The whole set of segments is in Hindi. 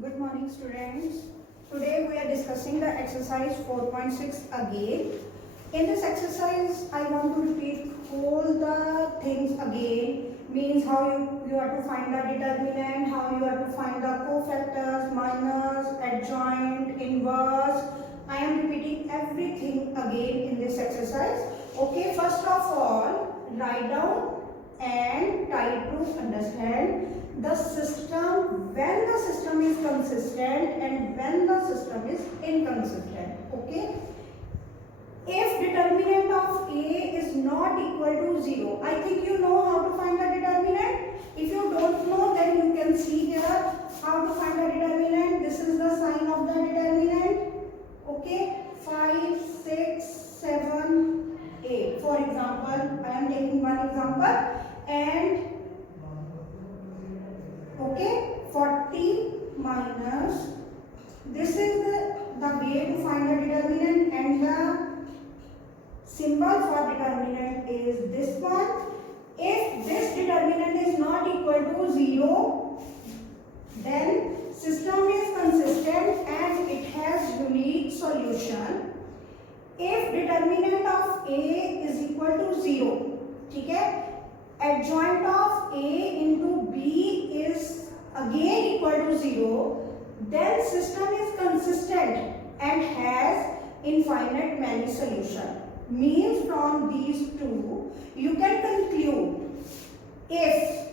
Good morning, students. Today we are discussing the exercise 4.6 again. In this exercise, I want to repeat all the things again. Means how you have to find the determinant, how you have to find the cofactors, minus, adjoint, inverse. I am repeating everything again in this exercise. Okay, first of all, write down and try to understand the system, when the system is consistent and when the system is inconsistent. Okay, if determinant of A is not equal to 0, I think you know how to find the determinant. If you don't know, then you can see here how to find the determinant. This is the sign of the determinant. Okay, 5, 6, 7, 8. For example, I am taking one example, and okay, 40 minus, this is the way to find the determinant, and the symbol for determinant is this one. If this determinant is not equal to 0, then system is consistent and it has unique solution. If determinant of A is equal to 0, ठीक है, adjoint of A into B is again equal to 0, then system is consistent and has infinite many solution. Means from these two you can conclude, if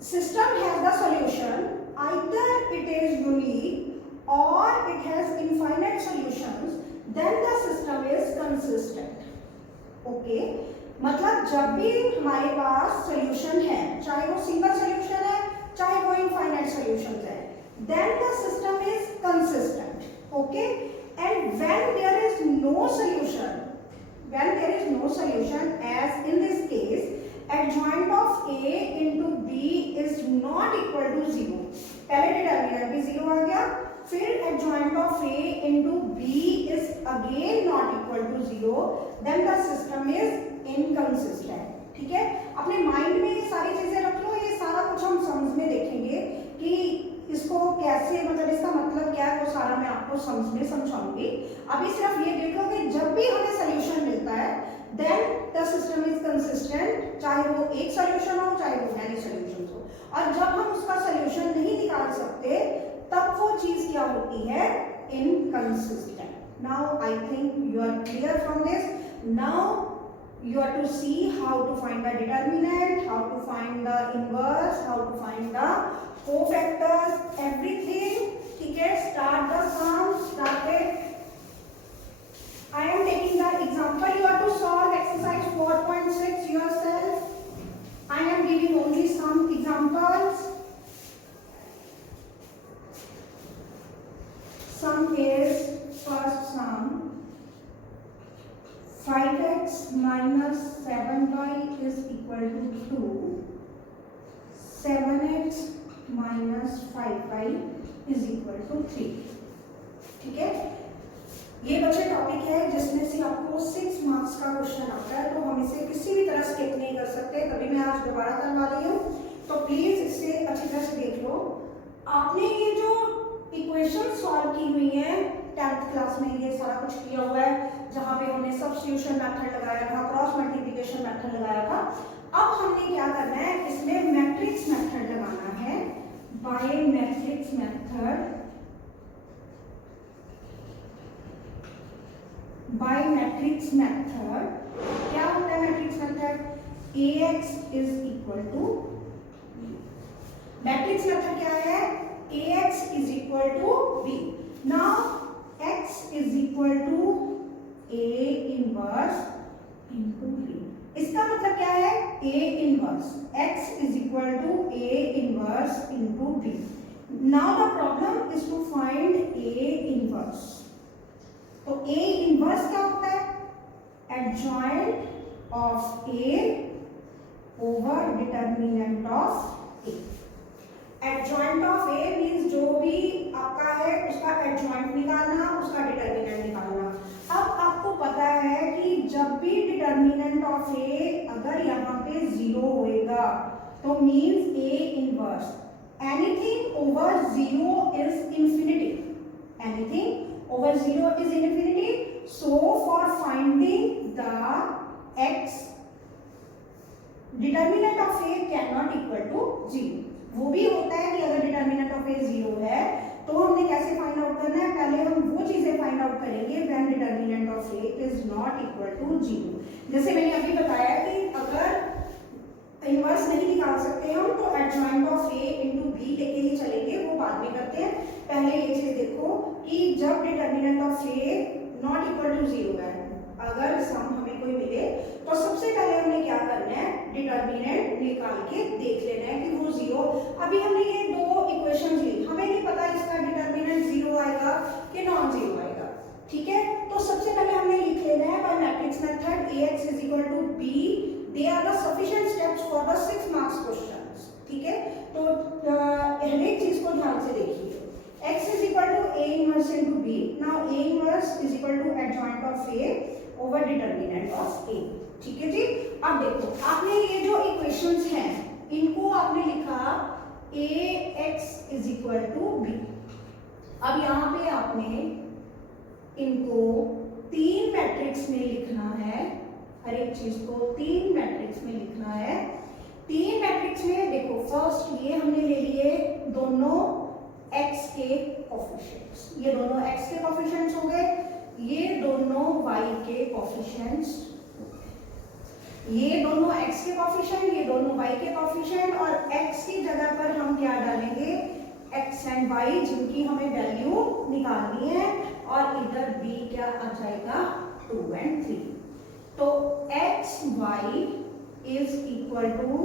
system has the solution, either it is unique or it has infinite solutions, then the system is consistent. Okay, मतलब जब भी हमारे पास सोल्यूशन है, चाहे वो सिंगल सोल्यूशन है चाहे वो इनफाइनाइट सॉल्यूशंस है, then the system is consistent. Okay, and when there is no solution, as in this case, adjoint of A into B is not equal to 0. पहले डिटर्मिनेंट भी 0 आ गया, फिर adjoint of A into B is again not equal to 0, then the system is inconsistent. ठीक है, अपने माइंड में ये सारी चीजें रख लो, ये सारा कुछ हम समझ में देखेंगे कि इसको कैसे, मतलब इसका मतलब क्या है, वो सारा मैं आपको समझ में समझाऊंगी. अभी सिर्फ ये देखो कि जब भी हमें सोल्यूशन मिलता है, then the system is consistent, चाहे वो एक सोल्यूशन हो चाहे वो मैनी सोल्यूशन हो. और जब हम उसका सोल्यूशन नहीं निकाल सकते, तब वो चीज क्या होती है, inconsistent. Now I think you are clear from this. Now you have to see how to find the determinant, how to find the inverse, how to find the cofactors, everything. ठीक है, start the sum, start it. I am taking the example. You have to solve exercise 4.6 yourself. I am giving only some examples. Sum is first sum. 5x minus 7y is equal to 2. 7x minus 5y is equal to 3. ठीक है, ये बच्चे टॉपिक है जिसमें से आपको 6 मार्क्स का क्वेश्चन आता है, तो हम इसे किसी भी तरह स्किप नहीं कर सकते, तभी मैं आज दोबारा करवा रही हूँ. तो प्लीज इसे अच्छी तरह से देख लो. आपने ये जो इक्वेशन सॉल्व की हुई है 10th क्लास में, ये सारा कुछ किया हुआ है, जहां पे हमने सब्स्टिट्यूशन मेथड लगाया था, क्रॉस मल्टीप्लिकेशन मेथड लगाया था. अब हमने क्या करना है, इसमें मैट्रिक्स मेथड लगाना है. By matrix method, by matrix method क्या होता है matrix method, Ax is equal to, matrix method क्या है, Ax is equal to B. Now x is equal to A inverse into B. इसका मतलब क्या है, A inverse, x is equal to A inverse into B. Now the problem is to find A inverse. तो A inverse क्या होता है, adjoint of A over determinant of A. Adjoint of A means जो भी आपका है उसका एडजॉइंट निकालना, उसका डिटर्मिनेंट निकालना. अब आपको पता है कि जब भी डिटर्मिनेंट ऑफ ए अगर यहाँ पे 0 होएगा तो means A inverse, anything over 0 the x determinant of A can not equal to 0। वो भी होता है कि अगर डिटर्मिनेंट ऑफ ए 0 है तो हमने कैसे फाइंड आउट करना है, पहले हम वो चीजें फाइंड आउट करेंगे when determinant of A is not equal to 0। जैसे मैंने अभी बताया कि अगर इनवर्स नहीं निकाल सकते हम तो adjoint of A into B लेके ही चलेंगे, वो बाद में करते हैं। पहले ये चीज देखो कि जब determinant of A not equal to 0 है, अगर सम हमें कोई मिले तो सबसे पहले हमने क्या करना है, डिटर्मिनेंट निकाल के देख लेना है कि वो 0। अभी हमने ये दो इक्वेशंस ली, हमें नहीं पता इसका डिटर्मिनेंट 0 आएगा कि नॉन 0 आएगा, ठीक है। तो सबसे पहले हमने लिख लेना है by matrix method ax is equal to b, they are the sufficient steps for the 6 marks questions, ठीक है। तो हर एक चीज को ध्यान से देखिए, x is equal to a inverse into b, now a inverse is equal to adjoint of a over determinant of a, ठीक है जी। अब देखो आपने ये जो इक्वेशंस हैं इनको आपने लिखा ax is equal to b। अब यहाँ पे आपने इनको 3 मैट्रिक्स में लिखना है, हर एक चीज को 3 मैट्रिक्स में लिखना है। 3 मैट्रिक्स में देखो फर्स्ट ये हमने ले लिए दोनों x के कोफिशिएंट्स, ये दोनों x के कोफिशिएंट्स हो गए, ये दोनों y के कोफिशिएंट्स, ये दोनों x के कोफिशिएंट, ये दोनों y के कोफिशिएंट, और x की जगह पर हम क्या डालेंगे, x एंड y जिनकी हमें वैल्यू निकालनी है, और इधर b क्या आ जाएगा 2 and 3। तो x y is equal to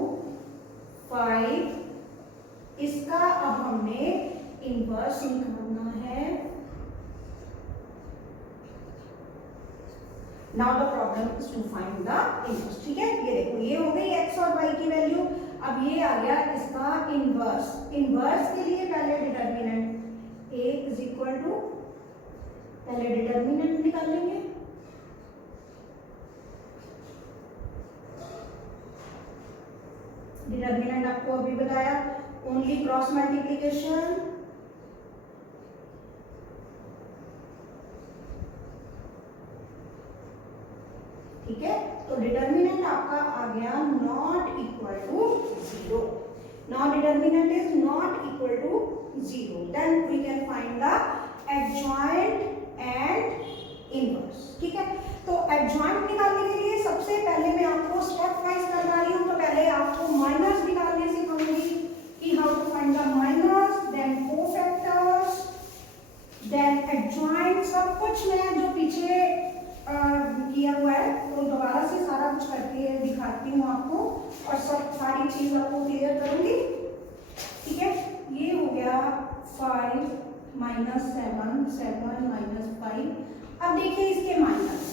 5, इसका अब हमने इनवर्स निकालना है। Now the problem is to find the inverse, ठीक है। ये देखो ये हो गई x और y की वैल्यू, अब ये आ गया इसका इनवर्स। इनवर्स के लिए पहले determinant a is equal to, पहले डिटर्मिनेंट निकालेंगे, डिटर्मिनेंट आपको अभी बताया ओनली क्रॉस मल्टीप्लिकेशन, ठीक है। तो डिटर्मिनेंट आपका आ गया not equal to 0। Now determinant is not equal to 0, then we can find the adjoint and inverse, ठीक है। तो एडजॉइंट निकालने के लिए सबसे पहले मैं आपको स्टेप वाइज करवा रही हूं, तो पहले आपको माइनस निकालने सिखाऊंगी कि how to find the minus, then cofactors, then adjoint, सब कुछ मैं जो पीछे किया हुआ है तो दोबारा से सारा कुछ करके दिखाती हूँ आपको, और सब सारी चीज आपको क्लियर करूंगी, ठीक है। ये हो गया 5 माइनस 7, 7 माइनस 5। अब देखिए इसके माइनस,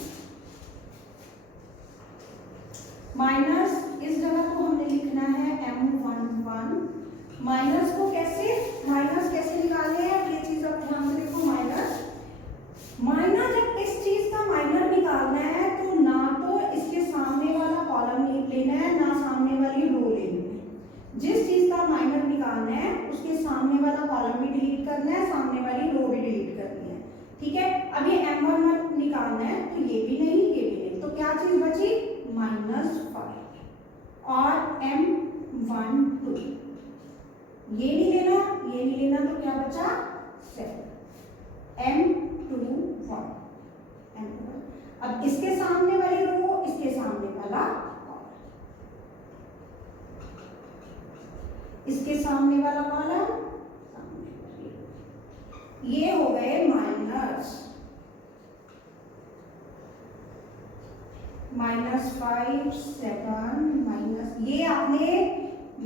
माइनस इस जगह को हमने लिखना है m11। माइनस को कैसे, माइनस कैसे निकालने हैं, ये चीज आप ध्यान से देखो। माइनस, माइनस जब इस चीज का माइनर निकालना है तो ना तो इसके सामने वाला कॉलम लेना है, ना सामने वाली रो लेनी है। जिस चीज का माइनर निकालना है उसके सामने वाला कॉलम भी डिलीट करना है, सामने वाली रो भी डिलीट करनी है, ठीक है। अब ये m11 निकालना है तो ये भी नहीं, ये भी नहीं, तो क्या चीज बची, -5 और m12, ये नहीं लेना, ये नहीं लेना, तो क्या बचा 7, m21। अब इसके सामने वाली रो, इसके सामने वाला, इसके सामने वाला कॉलम, ये हो गए माइनस -5 7 माइनस, ये आपने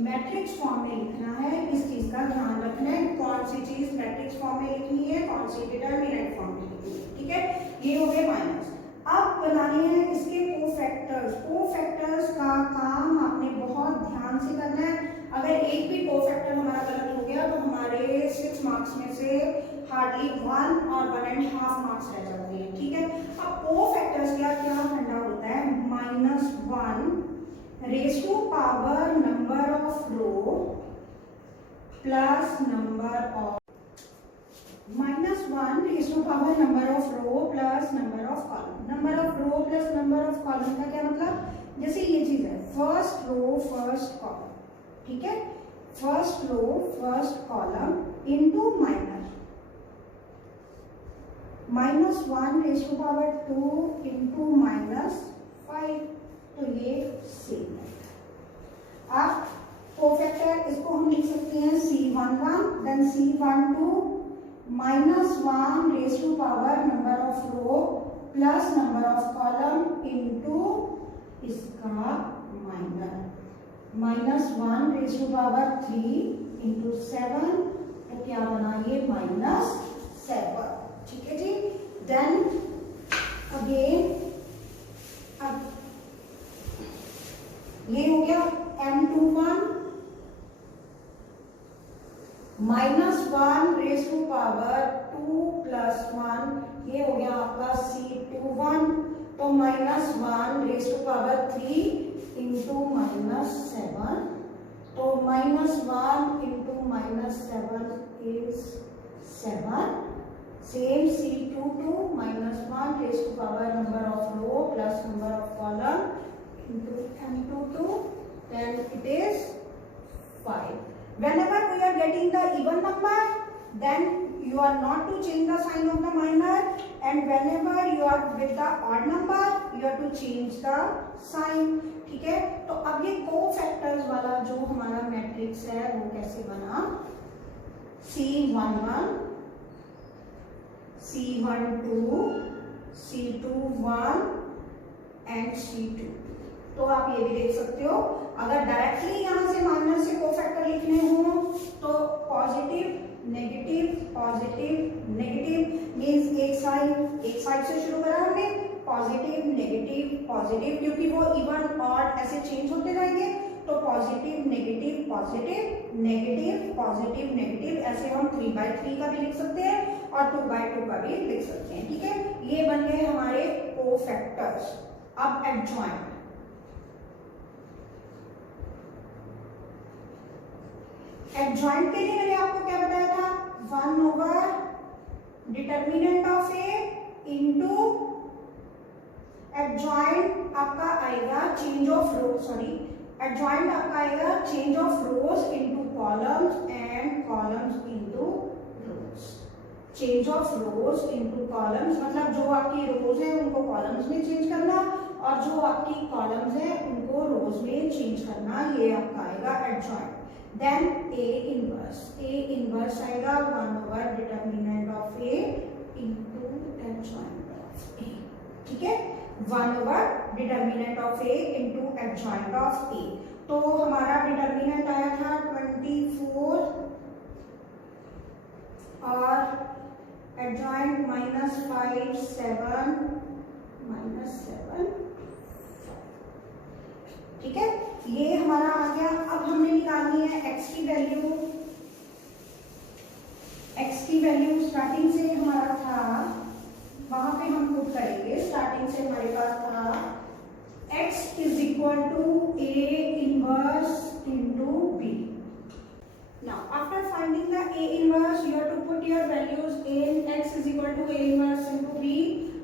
मैट्रिक्स फॉर्म में लिखना है, इस चीज का ध्यान रखना है, कौन सी चीज मैट्रिक्स फॉर्म में लिखनी है, कौन सी डिटर्मिनेंट फॉर्म में लिखनी है, ठीक है। ये हो गए माइनस। अब बनाने हैं इसके कोफैक्टर्स। कोफैक्टर्स का काम आपने बहुत ध्यान से करना है, अगर एक भी कोफैक्टर हमारा गलत हो गया तो हमारे 6 मार्क्स में से हार्डली 1 और 1.5 मार्क्स रह जाते हैं, ठीक है। अब कोफैक्टर्स का क्या फंडा होता है, -1 raise to power number of row plus number of, -1 raise to to power number of row plus number of column. Number of row plus number of column का क्या मतलब, जैसे ये चीज है फर्स्ट रो फर्स्ट कॉलम, ठीक है, first row first column into -1 raise to power 2 into -5, तो ये सेम है। अब कोफैक्टर इसको हम लिख सकते हैं C11 then C12 -1 raise to power number of row plus number of column into इसका -1 रेज़ टू पावर 3 इंटू 7, तो क्या बना ये -7, ठीक है जी। देन अगेन अब ये हो गया M21 -1 raise to power 2 plus 1, ये हो गया आपका C21, तो -1 रेज़ टू पावर 3 इंटू -7, तो -1 into -7 is 7, same C22 -1 raise to power number of row plus number of column into M22, then it is 5. Whenever we are getting the even number, then you are not to change the sign of the minor, and whenever you are with the odd number, you have to change the sign, ठीक है। तो अब ये कोफैक्टर्स वाला जो हमारा मैट्रिक्स है वो कैसे बना, C11 C12 C21 and C2। तो आप ये भी देख सकते हो, अगर डायरेक्टली यहाँ से माइनस से कोफैक्टर लिखने हो तो पॉजिटिव नेगेटिव मीन्स एक साइड से शुरू करा हमने, पॉजिटिव नेगेटिव, क्योंकि वो इवन ऑड ऐसे चेंज होते जाएंगे, तो पॉजिटिव नेगेटिव ऐसे हम 3/3 का भी लिख सकते हैं और 2/2 का भी लिख सकते हैं, ठीक है। ये बन गए हमारे कोफैक्टर्स। अब एडजॉइंट, एडजॉइंट के लिए मैंने आपको क्या बताया था, 1/डिटर्मिनेंट ऑफ ए इंटू एडजॉइंट आपका आएगा चेंज ऑफ रो, एडजॉइंट आपका आएगा change of rose into columns and columns into rose. Change of rose into columns मतलब जो आपकी रोज है उनको कॉलम्स में चेंज करना और जो आपकी कॉलम्स है उनको रोज में चेंज करना, ये आपका आएगा एडजॉइंट। देन ए इनवर्स आएगा 1/डिटर्मिनेंट of A into adjoint of A, ठीक है, 1/डिटर्मिनेंट of A into adjoint of A. तो हमारा डिटर्मिनेंट आया था 24 और एडजॉइंट -5 7 -7, ठीक है, ये हमारा आ गया। अब हमने निकालनी है x की वैल्यू स्टार्टिंग से हमारा था, वहां पे हम पुट करेंगे। स्टार्टिंग से हमारे पास था x is equal to a inverse into b। Now after finding the a inverse you have to put your values in x is equal to a inverse into b।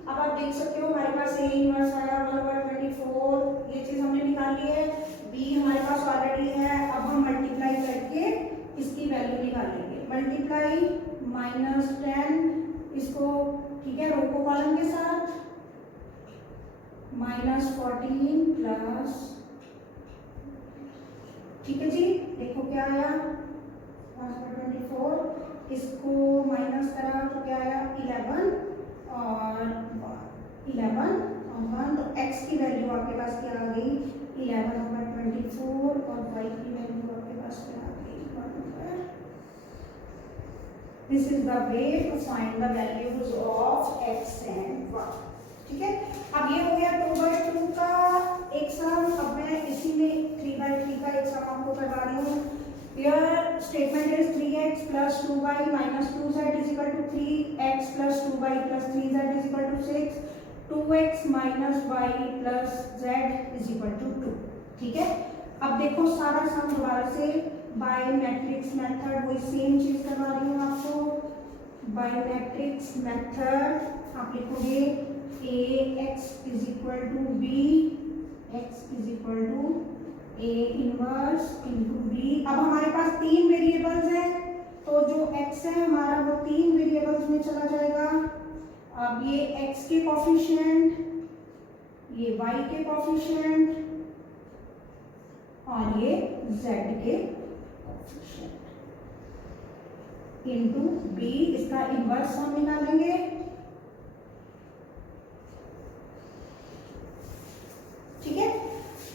अब आप देख सकते हो हमारे पास a इनवर्स आया 1/24, ये चीज हमने निकाल ली है। b हमारे पास ऑलरेडी है, अब हम मल्टीप्लाई करके इसकी वैल्यू निकालेंगे। मल्टीप्लाई -10 इसको, ठीक है, रो को कॉलम के साथ, -14 प्लस, ठीक है जी, देखो क्या आया 1/24, इसको माइनस करा तो क्या आया 11 और 1, तो x की वैल्यू आपके पास क्या आ गई 11/24 और y की वैल्यू आपके पास क्या आ गई 1/। This is the way to find the values of x and y, ठीक है। अब ये हो गया 2/2 का एक सम। अब मैं इसी में 3/3 का एक सम आपको करवा रही हूँ। Here statement is 3x plus 2y minus 2z is equal to 3x plus 2y plus 3z is equal to 6, 2x minus y plus z is equal to 2, ठीक है। अब देखो सारा सम दोबारा से बाय मैट्रिक्स मेथड वही सेम चीज करवा रही हूँ आपको, बाय मैट्रिक्स मेथड आप लिखोगे A X is equal to B, X is equal to A inverse into B. अब हमारे पास तीन वेरिएबल्स हैं, तो जो x है हमारा वो तीन वेरिएबल्स में चला जाएगा। अब ये x के कोफिशिएंट, ये y के कोफिशिएंट और ये z के कोफिशिएंट इंटू b, इसका इनवर्स हम निकालेंगे। ठीक है,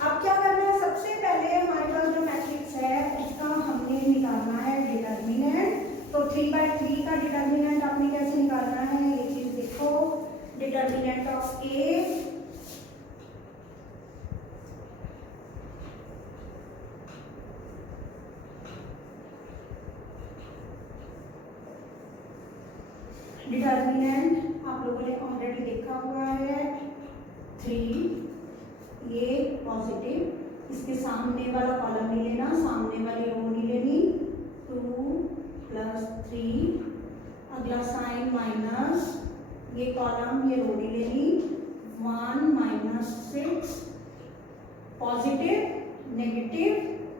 अब क्या करना है, सबसे पहले हमारे पास जो मैट्रिक्स है उसका हमने निकालना है डिटर्मिनेंट। तो 3/3 का डिटर्मिनेंट आपने कैसे निकालना है, ये चीज देखो। डिटर्मिनेंट ऑफ ए डिटर्मिनेंट आप लोगों ने ऑलरेडी देखा हुआ है 3, ये पॉजिटिव, इसके सामने वाला कॉलम नहीं लेना, सामने वाली रो नहीं लेनी, 2 + 3, अगला साइन माइनस, ये कॉलम ये रो नहीं लेनी, 1 - 6, पॉजिटिव नेगेटिव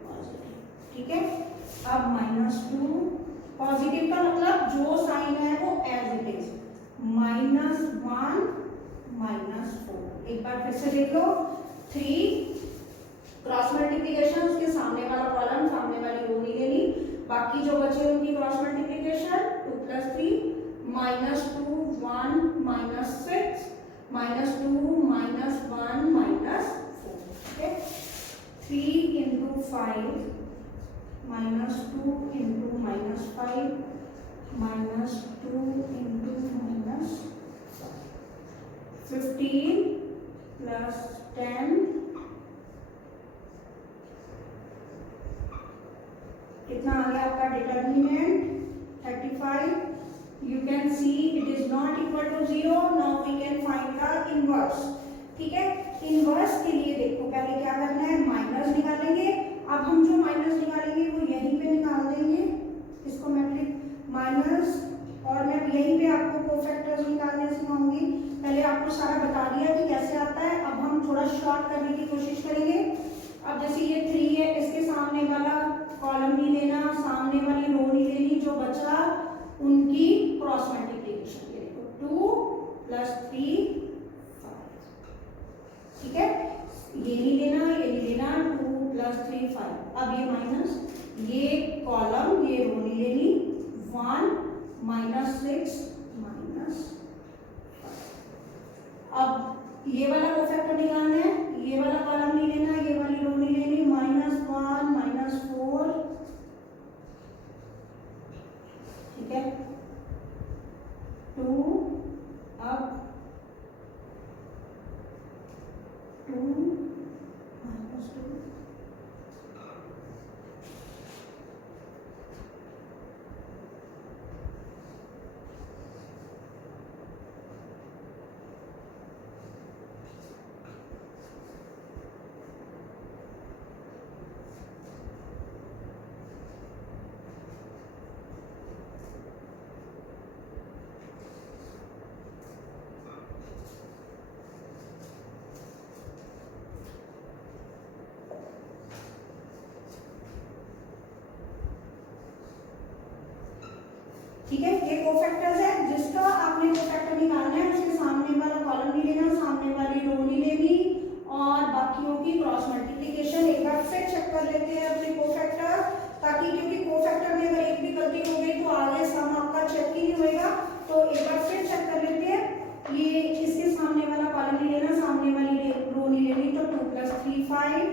पॉजिटिव। ठीक है, अब -2, पॉजिटिव का मतलब जो साइन है वो एज इट इज, -1 -4। एक बार फिर से देख लो, 3 क्रॉस मल्टीप्लिकेशन, उसके सामने वाला कॉलम सामने वाली रो नहीं लेनी, बाकी जो बचे उनकी क्रॉस मल्टीप्लिकेशन 2 + 3, -2 1 -6, -2 -1 -4। ठीक है, 3 × 5 -2 × -5 -2 × -15 + 10 कितना आ गया आपका determinant 35। You can see it is not equal to 0। Now we can find the inverse. ठीक है, इनवर्स के लिए देखो पहले क्या करना है, माइनस निकालेंगे। अब हम जो माइनस निकालेंगे वो यहीं पे निकाल देंगे, इसको मैट्रिक्स माइनस, और मैं यहीं पे आपको कोफैक्टर्स निकालने सिखाऊंगी। पहले आपको सारा बता दिया कि कैसे आता है, अब हम थोड़ा शॉर्ट करने की कोशिश करेंगे। अब जैसे ये 3 है, इसके सामने वाला कॉलम नहीं लेना, सामने वाली रो नहीं लेनी, जो बचा उनकी क्रॉस मल्टीप्लिकेशन। ये देखो 2 + 3 5। ठीक है, ये नहीं लेना, ये नहीं लेना, 2 + 3 5। अब ये माइनस, ये कॉलम ये रो नहीं लेनी, 1 -6 -5। अब ये वाला कोफैक्टर निकालना है, ये वाला कॉलम नहीं लेना, ये वाली रो नहीं लेनी, -1 -4। ठीक है, 2, अब 2 -2, ठीक है, ये कोफैक्टर्स है। जिसका आपने कोफैक्टर निकालना है उसके सामने वाला कॉलम नहीं लेना, सामने वाली रो नहीं लेनी, और बाकियों की क्रॉस मल्टीप्लिकेशन एक बार फिर चेक कर लेते हैं अपने कोफैक्टर, ताकि क्योंकि कोफैक्टर में अगर एक भी गलती हो गई तो आगे सम आपका चेक ही नहीं होएगा। तो एक बार फिर चेक कर लेते हैं। ये इसके सामने वाला कॉलम नहीं लेना, सामने वाली रो नहीं लेनी, तो 2 + 3 5।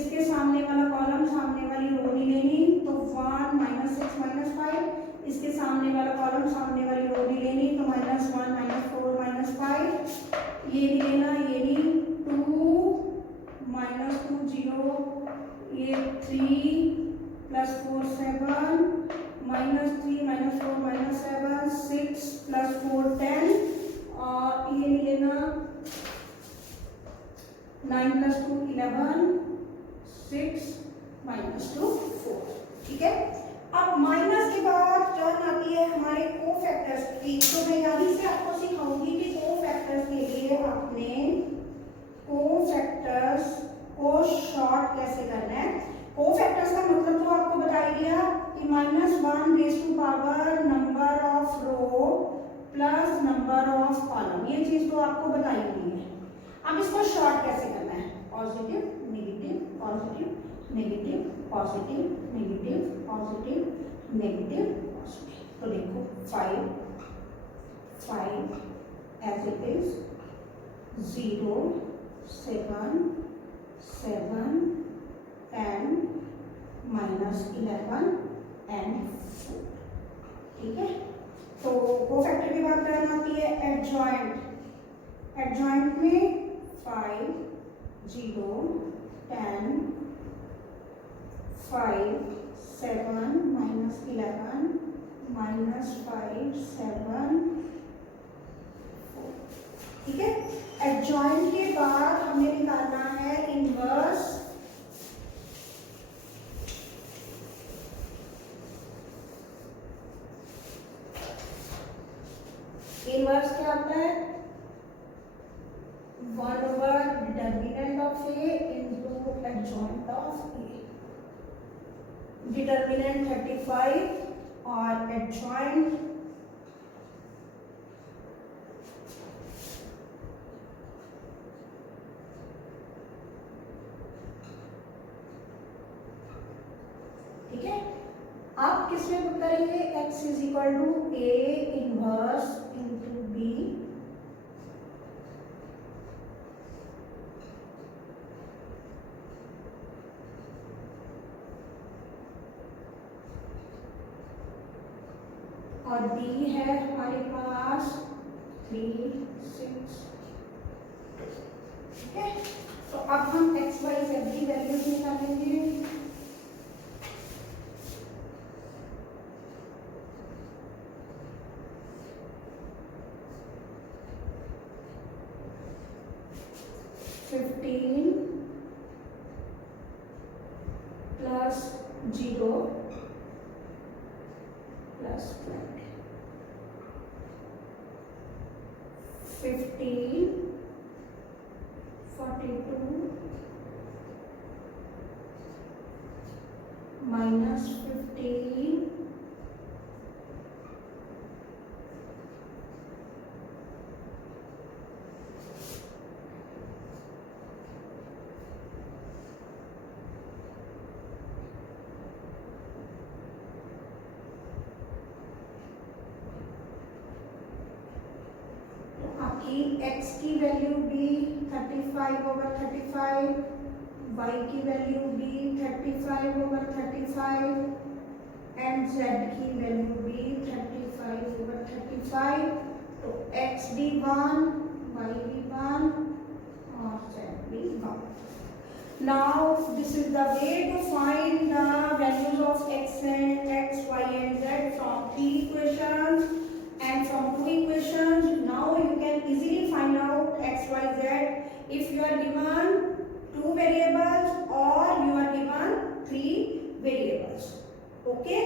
इसके सामने वाला कॉलम सामने वाली रो नहीं लेनी, तो 1 -6 -5। इसके सामने वाला कॉलम सामने वाली रो नहीं लेनी, तो -1 -4 -5। ये नहीं लेना, ये नहीं, 2 -2 0, ये 3 + 4 7, -3 -4 -7, 6 + 4 10, और ये नहीं लेना, 9 + 2 11, 6 -2 4। ठीक है, अब माइनस के बाद टर्न आती है हमारे cofactors plus number of column, ये चीज तो आपको बताई हुई है। अब इसको शॉर्ट कैसे करना है, positive negative positive negative positive negative positive negative positive. तो देखो 5 5 एज इट इज 0 7 7 10 -11 एंड 4। ठीक है, तो कोफैक्टर की बात करना आती है। एडजॉइंट, एडजॉइंट में 5 0 10 5 7 -11 -5 7 4। ठीक है, एडजॉइंट के बाद हमें निकालना है इनवर्स। इनवर्स क्या होता है, 1/, determinant of A into adjoint of A. Determinant 35 और एडजॉइंट 35। ठीक है, आप किसमें पुट करेंगे, x is equal to a inverse into b और b है हमारे पास 3 6। ठीक है, तो अब हम x y z की वैल्यूज निकालेंगे। प्लस 0 प्लस 20 15 42 -15 x की वैल्यू भी 35/35, y की वैल्यू भी 35/35 एंड z की वैल्यू भी 35/35। तो x भी 1, y भी 1 और z भी 1। Now this is the way to find the values of x, y and z from 3 equations and from 2 equations. Now you can easily find out x, y, z if you are given 2 variables or you are given 3 variables. Okay.